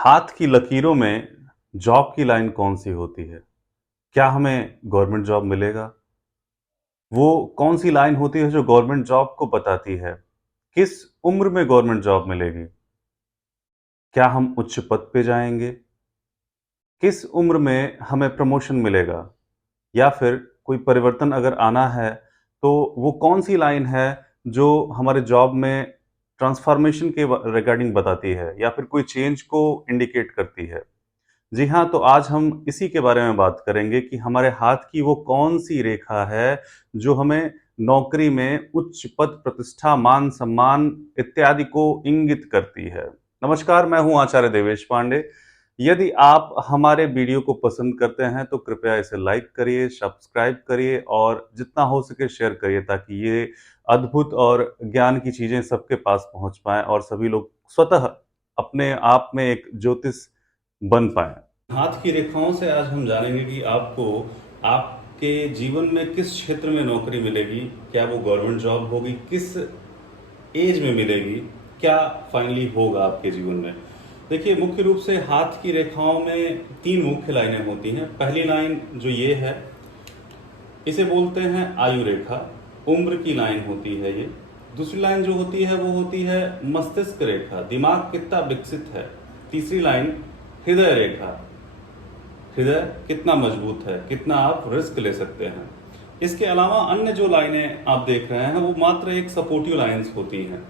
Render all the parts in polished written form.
हाथ की लकीरों में जॉब की लाइन कौन-सी होती है? क्या हमें गवर्नमेंट जॉब मिलेगा? वो कौन-सी लाइन होती है जो गवर्नमेंट जॉब को बताती है? किस उम्र में गवर्नमेंट जॉब मिलेगी? क्या हम उच्च पद पे जाएँगे? किस उम्र में हमें प्रमोशन मिलेगा? या फिर कोई परिवर्तन अगर आना है, तो वो कौन-सी लाइन है जो हमारे जॉब में ट्रांसफ़ॉर्मेशन के रिगार्डिंग बताती है या फिर कोई चेंज को इंडिकेट करती है? जी हाँ, तो आज हम इसी के बारे में बात करेंगे कि हमारे हाथ की वो कौन-सी रेखा है, जो हमें नौकरी में उच्च पद, प्रतिष्ठा, मान-सम्मान इत्यादि को इंगित करती है। नमस्कार, मैं हूँ आचार्य देवेश पांडे। यदि आप हमारे वीडियो को पसंद करते हैं, तो कृपया इसे लाइक करिए, सब्सक्राइब करिए और जितना हो सके शेयर करिए ताकि ये अद्भुत और ज्ञान की चीज़ें सबके पास पहुँच पाएँ और सभी लोग स्वतः अपने आप में एक ज्योतिष बन पाएँ। हाथ की रेखाओं से आज हम जानेंगे कि आपको आपके जीवन में किस क्षेत्र में नौकरी मिलेगी, क्या वो गवर्नमेंट जॉब होगी, किस एज में मिलेगी, क्या फाइनली होगा आपके जीवन में। देखिए, मुख्य रूप से हाथ की रेखाओं में 3 मुख्य लाइनें होती हैं। पहली लाइन जो ये है, इसे बोलते हैं आयु रेखा, उम्र की लाइन होती है ये। दूसरी लाइन जो होती है वो होती है मस्तिष्क रेखा, दिमाग कितना विकसित है। तीसरी लाइन हृदय रेखा, हृदय कितना मजबूत है, कितना आप रिस्क ले सकते हैं। इसके अलावा अन्य जो लाइनें आप देख रहे हैं वो मात्र एक सपोर्टिव लाइंस होती हैं।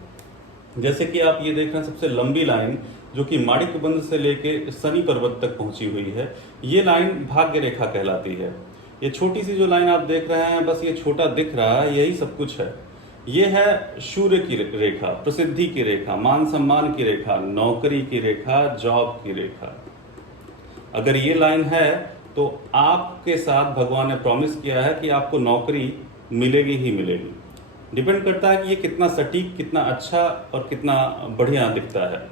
जैसे कि आप ये देख रहे हैं सबसे लंबी लाइन जो कि माणिक्यबंध से लेके शनि पर्वत तक पहुंची हुई है, ये लाइन भाग्य रेखा कहलाती है। ये छोटी सी जो लाइन आप देख रहे हैं, बस ये छोटा दिख रहा है, यही सब कुछ है। ये है शूर्य की रेखा, प्रसिद्धि की रेखा, मान सम्मान की रेखा, नौकरी की रेखा, जॉब की रेखा। अगर ये लाइन है तो आपके साथ भगवान ने प्रॉमिस किया है कि आपको नौकरी मिलेगी ही मिलेगी। डिपेंड करता है कि ये कितना सटीक, कितना अच्छा और कितना बढ़िया दिखता है।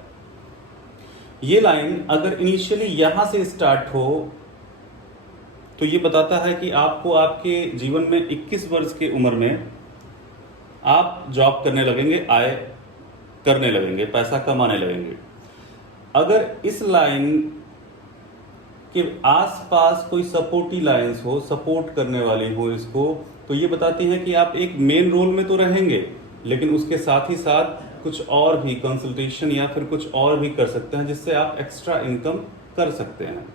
ये लाइन अगर इनिशियली यहां से स्टार्ट हो तो ये बताता है कि आपको आपके जीवन में 21 वर्ष की उम्र में आप जॉब करने लगेंगे, आय करने लगेंगे, पैसा कमाने लगेंगे। अगर इस लाइन कि आसपास कोई सपोर्टिव लाइंस हो, सपोर्ट करने वाली हो इसको, तो ये बताती है कि आप एक मेन रोल में तो रहेंगे, लेकिन उसके साथ ही साथ कुछ और भी कंसल्टेशन या फिर कुछ और भी कर सकते हैं जिससे आप एक्स्ट्रा इनकम कर सकते हैं।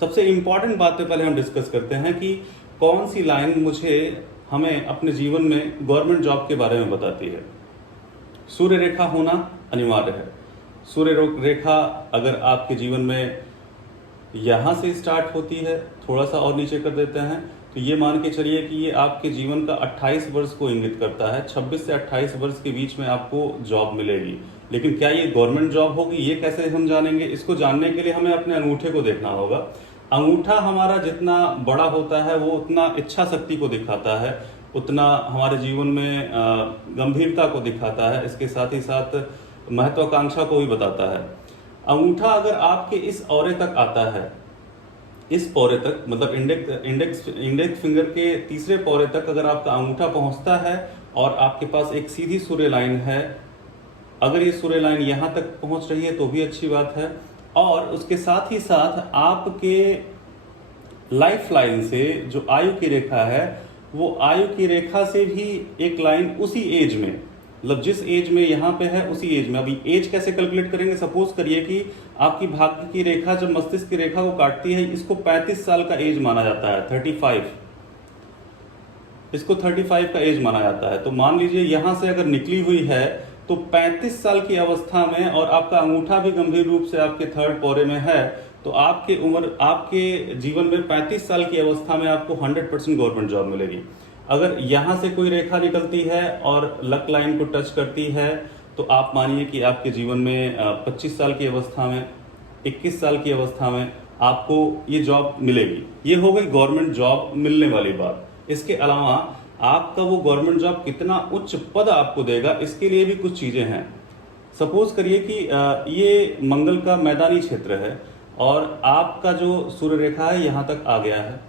सबसे इंपॉर्टेंट बातें पहले हम डिस्कस करते हैं कि कौन सी लाइन मुझे हमें अपने जीवन में गवर्नमेंट जॉब के बारे में बताती है। सूर्य रेखा होना अनिवार्य है। सूर्य रेखा अगर आपके जीवन में यहाँ से स्टार्ट होती है, थोड़ा सा और नीचे कर देते हैं, तो ये मान के चलिए कि ये आपके जीवन का 28 वर्ष को इंगित करता है। 26 से 28 वर्ष के बीच में आपको जॉब मिलेगी। लेकिन क्या ये गवर्नमेंट जॉब होगी, ये कैसे हम जानेंगे? इसको जानने के लिए हमें अपने अंगूठे को देखना होगा। अंगूठा हमारा जितना बड़ा होता है वो उतना इच्छा शक्ति को दिखाता है, उतना हमारे जीवन में गंभीरता को दिखाता है, इसके साथ ही साथ महत्वाकांक्षा को भी बताता है। अंगूठा अगर आपके इस औरे तक आता है, इस पौरे तक मतलब इंडेक्स फिंगर के तीसरे पौरे तक अगर आपका अंगूठा पहुंचता है और आपके पास एक सीधी सूर्य लाइन है, अगर ये सूर्य लाइन यहां तक पहुंच रही है तो भी अच्छी बात है। और उसके साथ ही साथ आपके लाइफ लाइन से जो आयु की रेखा है, वो आयु की रेखा से भी एक लाइन उसी एज में, मतलब जिस एज में यहाँ पे है उसी एज में। अभी एज कैसे कैलकुलेट करेंगे? सपोज करिए कि आपकी भाग्य की रेखा जब मस्तिष्क की रेखा को काटती है, इसको 35 साल का एज माना जाता है, 35, इसको 35 का एज माना जाता है। तो मान लीजिए यहां से अगर निकली हुई है तो 35 साल की अवस्था में, और आपका अंगूठा भी गंभीर रूप से आपके थर्ड पौरे में है, तो आपकी उम्र, आपके जीवन में 35 साल की अवस्था में आपको 100% गवर्नमेंट जॉब मिलेगी। अगर यहां से कोई रेखा निकलती है और लक लाइन को टच करती है, तो आप मानिए कि आपके जीवन में 25 साल की अवस्था में, 21 साल की अवस्था में आपको ये जॉब मिलेगी। ये हो गई गवर्नमेंट जॉब मिलने वाली बात। इसके अलावा आपका वो गवर्नमेंट जॉब कितना उच्च पद आपको देगा, इसके लिए भी कुछ चीजें हैं। सपोज करिए कि ये मंगल का मैदानी क्षेत्र है और आपका जो सूर्य रेखा है यहां तक आ गया है,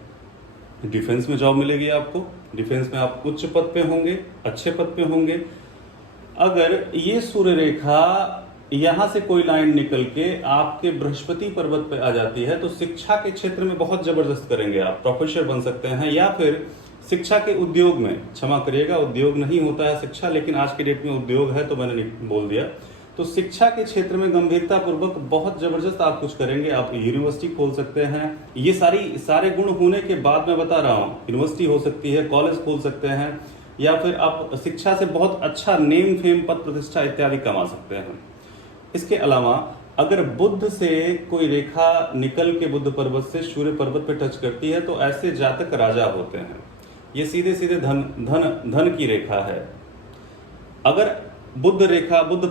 डिफेंस में जॉब मिलेगी आपको। डिफेंस में आप उच्च पद पे होंगे, अच्छे पद पे होंगे। अगर ये सूर्य रेखा यहां से कोई लाइन निकल के आपके बृहस्पति पर्वत पे आ जाती है तो शिक्षा के क्षेत्र में बहुत जबरदस्त करेंगे, आप प्रोफेसर बन सकते हैं, या फिर शिक्षा के उद्योग में, क्षमा करिएगा उद्योग नहीं होता है शिक्षा, लेकिन आज की डेट में उद्योग है तो मैंने बोल दिया। तो शिक्षा के क्षेत्र में गंभीरता पूर्वक बहुत जबरदस्त आप कुछ करेंगे, आप यूनिवर्सिटी खोल सकते हैं। ये सारे गुण होने के बाद मैं बता रहा हूँ, यूनिवर्सिटी हो सकती है, कॉलेज खोल सकते हैं, या फिर आप शिक्षा से बहुत अच्छा नेम फेम पद प्रतिष्ठा इत्यादि कमा सकते हैं। इसके अलावा अगर बुध से कोई रेखा निकल के बुध पर्वत से सूर्य पर्वत पे टच करती है तो ऐसे जातक राजा होते हैं। ये सीधे सीधे धन की रेखा है। अगर बुध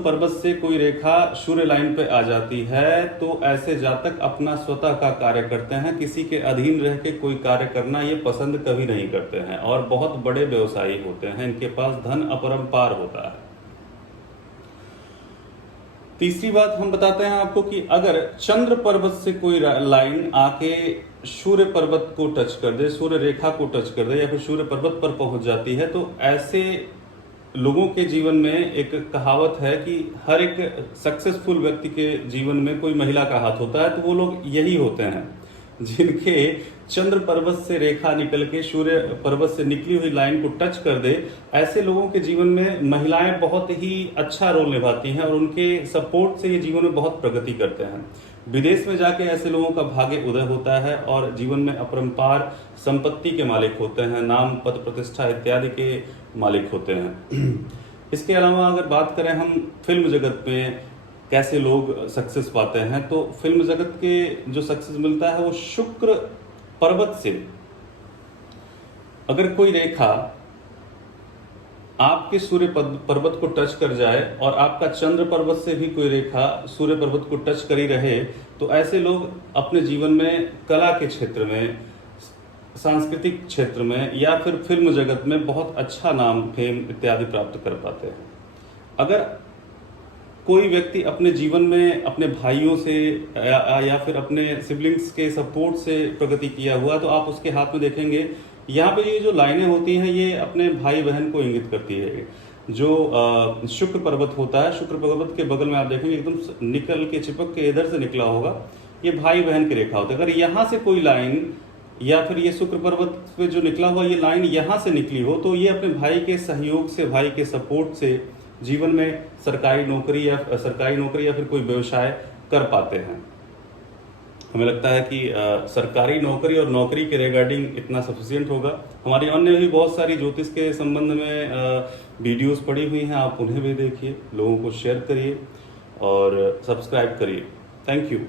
पर्वत से कोई रेखा सूर्य लाइन पे आ जाती है तो ऐसे जातक अपना स्वतः का कार्य करते हैं, किसी के अधीन रह के कोई कार्य करना ये पसंद कभी नहीं करते हैं, और बहुत बड़े व्यवसायी होते हैं, इनके पास धन अपरंपार होता है। तीसरी बात हम बताते हैं आपको कि अगर चंद्र पर्वत से कोई लाइन आके सूर्य पर्वत को टच कर दे, सूर्य रेखा को टच कर दे, या फिर सूर्य पर्वत पर पहुंच जाती है, तो ऐसे लोगों के जीवन में एक कहावत है कि हर एक सक्सेसफुल व्यक्ति के जीवन में कोई महिला का हाथ होता है, तो वो लोग यही होते हैं जिनके चंद्र पर्वत से रेखा निकल के सूर्य पर्वत से निकली हुई लाइन को टच कर दे। ऐसे लोगों के जीवन में महिलाएं बहुत ही अच्छा रोल निभाती हैं और उनके सपोर्ट से ये जीवन में बहुत प्रगति करते हैं। विदेश में जाके ऐसे लोगों का भाग्य उदय होता है और जीवन में अपरंपार संपत्ति के मालिक होते हैं, नाम पद प्रतिष्ठा इत्यादि के मालिक होते हैं। इसके अलावा अगर बात करें हम फिल्म जगत में कैसे लोग सक्सेस पाते हैं, तो फिल्म जगत के जो सक्सेस मिलता है वो शुक्र पर्वत से अगर कोई रेखा आपके सूर्य पर्वत को टच कर जाए और आपका चंद्र पर्वत से भी कोई रेखा सूर्य पर्वत को टच करी रहे, तो ऐसे लोग अपने जीवन में कला के क्षेत्र में, सांस्कृतिक क्षेत्र में, या फिर फिल्म जगत में बहुत अच्छा नाम फेम इत्यादि प्राप्त कर पाते हैं। अगर कोई व्यक्ति अपने जीवन में अपने भाइयों से या फिर अपने सिबलिंग्स के सपोर्ट से प्रगति किया हुआ, तो आप उसके हाथ में देखेंगे यहाँ पे ये जो लाइनें होती हैं ये अपने भाई बहन को इंगित करती है। जो शुक्र पर्वत होता है, शुक्र पर्वत के बगल में आप देखेंगे एकदम निकल के चिपक के इधर से निकला होगा, ये भाई बहन की रेखा होती है। अगर यहाँ से कोई लाइन या फिर ये शुक्र पर्वत पे जो निकला हुआ ये लाइन यहाँ से निकली हो, तो ये अपने भाई के सहयोग से, भाई के सपोर्ट से जीवन में सरकारी नौकरी या फिर कोई व्यवसाय कर पाते हैं। हमें लगता है कि सरकारी नौकरी और नौकरी के रिगार्डिंग इतना सफिशिएंट होगा। हमारी अन्य भी बहुत सारी ज्योतिष के संबंध में वीडियोस पड़ी हुई हैं, आप उन्हें भी देखिए, लोगों को शेयर करिए और सब्सक्राइब करिए। Thank you.